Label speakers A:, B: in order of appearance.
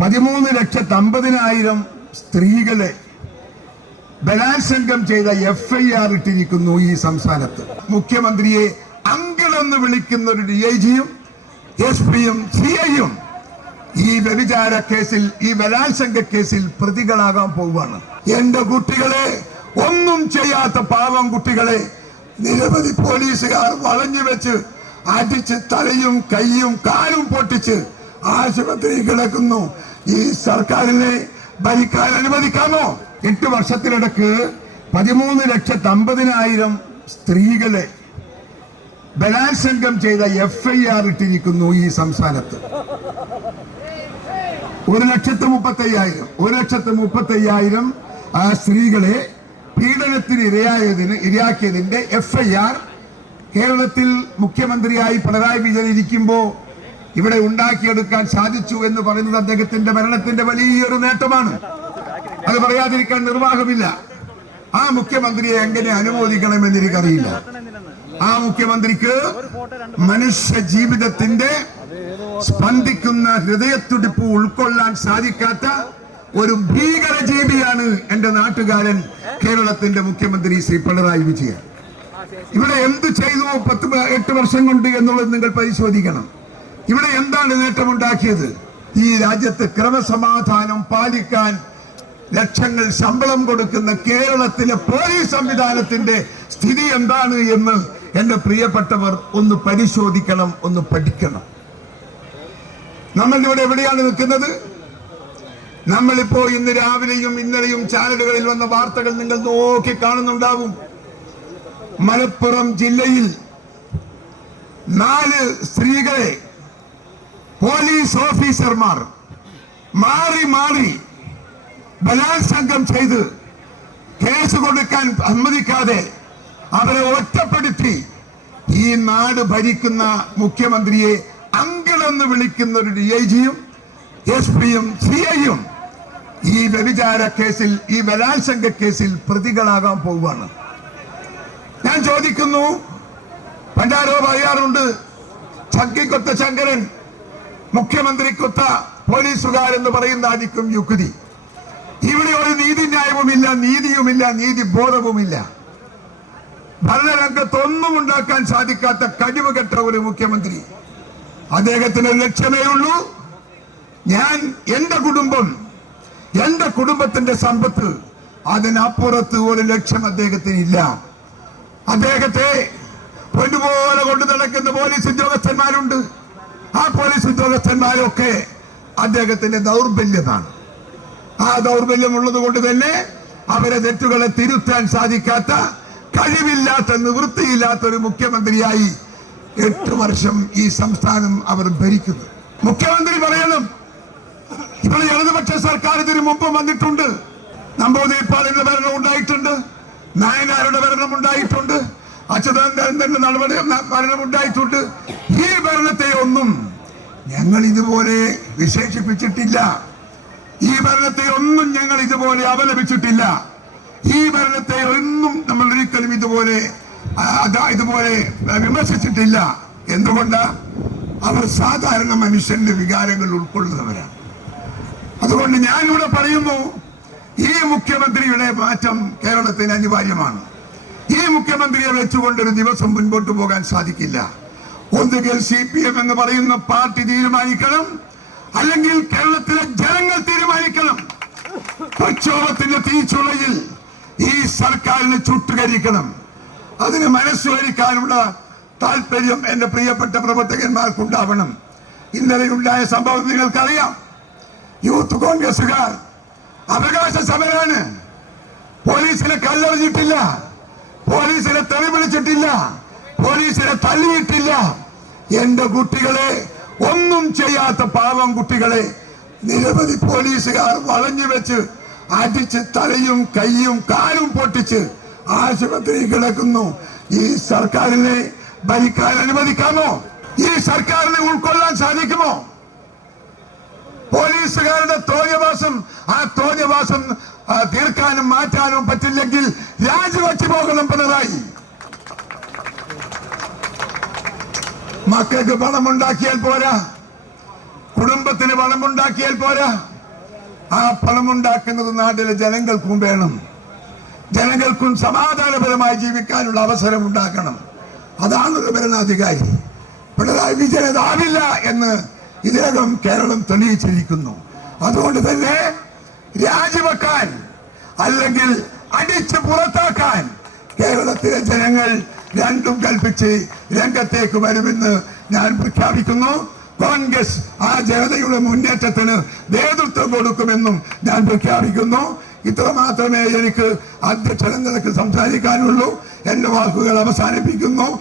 A: പതിമൂന്ന് ലക്ഷത്തി അമ്പതിനായിരം സ്ത്രീകളെ ബലാത്സംഗം ചെയ്ത എഫ് ഐ ആർ ഇട്ടിരിക്കുന്നു ഈ സംസ്ഥാനത്ത്. മുഖ്യമന്ത്രിയെ അങ്കിളെന്ന് വിളിക്കുന്ന ഒരു ഡി ഐ ജിയും എസ് പിയും സി ഐയും ഈ വ്യഭിചാര കേസിൽ ഈ ബലാത്സംഗ കേസിൽ പ്രതികളാകാൻ പോവുകയാണ്. എന്റെ കുട്ടികളെ ഒന്നും ചെയ്യാത്ത പാവം കുട്ടികളെ നിരവധി പോലീസുകാർ വളഞ്ഞു വെച്ച് അടിച്ച് തലയും കൈയും കാലും പൊട്ടിച്ച് ആശുപത്രി കിടക്കുന്നു. ഈ സർക്കാരിനെ ഭരിക്കാൻ അനുവദിക്കാമോ? എട്ട് വർഷത്തിനിടക്ക് പതിമൂന്ന് ലക്ഷത്തി അമ്പതിനായിരം സ്ത്രീകളെ ബലാത്സംഗം ചെയ്ത എഫ് ഐ ആർ ഇട്ടിരിക്കുന്നു ഈ സംസ്ഥാനത്ത്. ഒരു ലക്ഷത്തി മുപ്പത്തയ്യായിരം ഒരു ലക്ഷത്തി മുപ്പത്തയ്യായിരം ആ സ്ത്രീകളെ പീഡനത്തിന് ഇരയായതിന് ഇരയാക്കിയതിന്റെ എഫ് ഐ ആർ കേരളത്തിൽ മുഖ്യമന്ത്രിയായി പിണറായി വിജയൻ ഇരിക്കുമ്പോൾ ഇവിടെ ഉണ്ടാക്കിയെടുക്കാൻ സാധിച്ചു എന്ന് പറയുന്നത് അദ്ദേഹത്തിന്റെ ഭരണത്തിന്റെ വലിയൊരു നേട്ടമാണ്. അത് പറയാതിരിക്കാൻ നിർവാഹമില്ല. ആ മുഖ്യമന്ത്രിയെ എങ്ങനെ അനുമോദിക്കണമെന്ന് എനിക്കറിയില്ല. ആ മുഖ്യമന്ത്രിക്ക് മനുഷ്യ ജീവിതത്തിന്റെ സ്പന്ദിക്കുന്ന ഹൃദയത്തുടിപ്പ് ഉൾക്കൊള്ളാൻ സാധിക്കാത്ത ഒരു ഭീകര ജീവിയാണ് എന്റെ നാട്ടുകാരൻ കേരളത്തിന്റെ മുഖ്യമന്ത്രി ശ്രീ പിണറായി വിജയൻ. ഇവിടെ എന്ത് ചെയ്തു പത്ത് എട്ട് വർഷം കൊണ്ട് എന്നുള്ളത് നിങ്ങൾ പരിശോധിക്കണം. ഇവിടെ എന്താണ് നേട്ടമുണ്ടാക്കിയത്? ഈ രാജ്യത്ത് ക്രമസമാധാനം പാലിക്കാൻ ലക്ഷങ്ങൾ ശമ്പളം കൊടുക്കുന്ന കേരളത്തിലെ പോലീസ് സംവിധാനത്തിന്റെ സ്ഥിതി എന്താണ് എന്ന് എന്റെ പ്രിയപ്പെട്ടവർ ഒന്ന് പരിശോധിക്കണം ഒന്ന് പഠിക്കണം. നമ്മൾ ഇവിടെ എവിടെയാണ് നിൽക്കുന്നത്? നമ്മളിപ്പോ ഇന്ന് രാവിലെയും ഇന്നലെയും ചാനലുകളിൽ വന്ന വാർത്തകൾ നിങ്ങൾ നോക്കി കാണുന്നുണ്ടാവും. മലപ്പുറം ജില്ലയിൽ നാല് സ്ത്രീകളെ പോലീസ് ഓഫീസർമാർ മാറി മാറി ബലാത്സംഗം ചെയ്ത് കേസ് കൊടുക്കാൻ അനുവദിക്കാതെ അവരെ ഒറ്റപ്പെടുത്തി ഈ നാട് ഭരിക്കുന്ന മുഖ്യമന്ത്രിയെ അങ്കിളെന്ന് വിളിക്കുന്ന ഒരു ഡി ഐ ജിയും എസ് പിയും സി ഐയും ഈ വ്യഭിചാര കേസിൽ ഈ ബലാത്സംഗ കേസിൽ പ്രതികളാകാൻ പോവുകയാണ്. ഞാൻ ചോദിക്കുന്നു പണ്ടാരോ പറയാറുണ്ട് ചക്കിക്കൊത്ത ശങ്കരൻ മുഖ്യമന്ത്രിക്കൊത്ത പോലീസുകാരെന്ന് പറയുന്നതായിരിക്കും യുക്തി. ഇവിടെ ഒരു നീതിന്യായവുമില്ല നീതിയുമില്ല നീതി ബോധവുമില്ല ഭരണരംഗത്ത് ഒന്നും ഉണ്ടാക്കാൻ സാധിക്കാത്ത കഴിവുകെട്ട ഒരു മുഖ്യമന്ത്രി. അദ്ദേഹത്തിന് ഒരു ലക്ഷ്യമേ ഉള്ളൂ ഞാൻ എന്റെ കുടുംബം എന്റെ കുടുംബത്തിന്റെ സമ്പത്ത് അതിനപ്പുറത്ത് ഒരു ലക്ഷ്യം അദ്ദേഹത്തിന് ഇല്ല അദ്ദേഹത്തെ പൊന്നുപോലെ കൊണ്ടു നടക്കുന്ന പോലീസ് ഉദ്യോഗസ്ഥന്മാരൊക്കെ അദ്ദേഹത്തിന്റെ ദൗർബല്യമാണ്. ആ ദൗർബല്യം ഉള്ളത് കൊണ്ട് തന്നെ അവരെ തെറ്റുകളെ തിരുത്താൻ സാധിക്കാത്ത കഴിവില്ലാത്ത നിവൃത്തിയില്ലാത്ത ഒരു മുഖ്യമന്ത്രിയായി എട്ട് വർഷം ഈ സംസ്ഥാനം അവർ ഭരിക്കുന്നു. മുഖ്യമന്ത്രി പറയണം ഇപ്പോൾ ഇടതുപക്ഷ സർക്കാർ ഇതിനു മുമ്പ് വന്നിട്ടുണ്ട്. നമ്പൂതിരിപ്പാടിന്റെ ഭരണം ഉണ്ടായിട്ടുണ്ട്. നായനാരുടെ ഭരണം ഉണ്ടായിട്ടുണ്ട്. അച്യുതാനന്ദന്റെ നടപടി ഭരണം ഉണ്ടായിട്ടുണ്ട്. ഈ ഭരണത്തെ ഒന്നും ഞങ്ങൾ ഇതുപോലെ വിശേഷിപ്പിച്ചിട്ടില്ല. ഈ ഭരണത്തെ ഒന്നും ഞങ്ങൾ ഇതുപോലെ അപലപിച്ചിട്ടില്ല. ഈ ഭരണത്തെ ഒന്നും നമ്മൾ ഒരിക്കലും ഇതുപോലെ ഇതുപോലെ വിമർശിച്ചിട്ടില്ല. എന്തുകൊണ്ട്? അവർ സാധാരണ മനുഷ്യന്റെ വികാരങ്ങൾ ഉൾക്കൊള്ളുന്നവരാണ്. അതുകൊണ്ട് ഞാനിവിടെ പറയുന്നു ഈ മുഖ്യമന്ത്രിയുടെ മാറ്റം കേരളത്തിന് അനിവാര്യമാണ്. ഈ മുഖ്യമന്ത്രിയെ വെച്ചുകൊണ്ട് ഒരു ദിവസം മുൻപോട്ട് പോകാൻ സാധിക്കില്ല. ഒന്നുകിൽ സി പി എം എന്ന് പറയുന്ന പാർട്ടി തീരുമാനിക്കണം അല്ലെങ്കിൽ കേരളത്തിലെ ജനങ്ങൾ തീരുമാനിക്കണം. പ്രക്ഷോഭത്തിന്റെ തീച്ചുളയിൽ ഈ സർക്കാരിനെ ചുട്ടുകരിക്കണം. അതിന് മനസ്സുവരിക്കാനുള്ള താല്പര്യം എന്റെ പ്രിയപ്പെട്ട പ്രവർത്തകന്മാർക്കുണ്ടാവണം. ഇന്നലെ ഉണ്ടായ സംഭവം നിങ്ങൾക്കറിയാം. യൂത്ത് കോൺഗ്രസുകാർ അവകാശ സമരാണ്. പോലീസിനെ കല്ലെറിഞ്ഞിട്ടില്ല. പോലീസിനെ തെറി വിളിച്ചിട്ടില്ല. പോലീസിനെ തള്ളിയിട്ടില്ല. എന്റെ കുട്ടികളെ ഒന്നും ചെയ്യാത്ത പാവം കുട്ടികളെ നിരവധി പോലീസുകാർ വളഞ്ഞു വെച്ച് അടിച്ച് തലയും കൈയും കാലും പൊട്ടിച്ച് ആശുപത്രിയിൽ കിടക്കുന്നു. ഈ സർക്കാരിനെ ഭരിക്കാൻ അനുവദിക്കാമോ? ഈ സർക്കാരിനെ ഉൾക്കൊള്ളാൻ സാധിക്കുമോ? പോലീസുകാരുടെ തോന്നിയവാസം ആ തോന്നിയവാസം തീർക്കാനും മാറ്റാനും പറ്റില്ലെങ്കിൽ രാജിവെച്ചു പോകണം പിണറായി. മക്കൾക്ക് പണം ഉണ്ടാക്കിയാൽ പോരാ. കുടുംബത്തിന് പണമുണ്ടാക്കിയാൽ പോരാ. ആ പണമുണ്ടാക്കുന്നത് നാട്ടിലെ ജനങ്ങൾക്കും വേണം. ജനങ്ങൾക്കും സമാധാനപരമായി ജീവിക്കാനുള്ള അവസരം ഉണ്ടാക്കണം. അതാണ് ഒരു ഭരണാധികാരി. പിണറായി വിജയൻ അതാവില്ല എന്ന് ഇതിനകം കേരളം തെളിയിച്ചിരിക്കുന്നു. അതുകൊണ്ട് തന്നെ രാജിവെക്കാൻ അല്ലെങ്കിൽ അടിച്ചു പുറത്താക്കാൻ കേരളത്തിലെ ജനങ്ങൾ രണ്ടും കൽപ്പിച്ച് രംഗത്തേക്ക് വരുമെന്ന് ഞാൻ പ്രഖ്യാപിക്കുന്നു. കോൺഗ്രസ് ആ ജനതയുടെ മുന്നേറ്റത്തിന് നേതൃത്വം കൊടുക്കുമെന്നും ഞാൻ പ്രഖ്യാപിക്കുന്നു. ഇത്ര മാത്രമേ എനിക്ക് അധ്യക്ഷ നിലയ്ക്ക് സംസാരിക്കാനുള്ളൂ. എന്റെ വാക്കുകൾ അവസാനിപ്പിക്കുന്നു.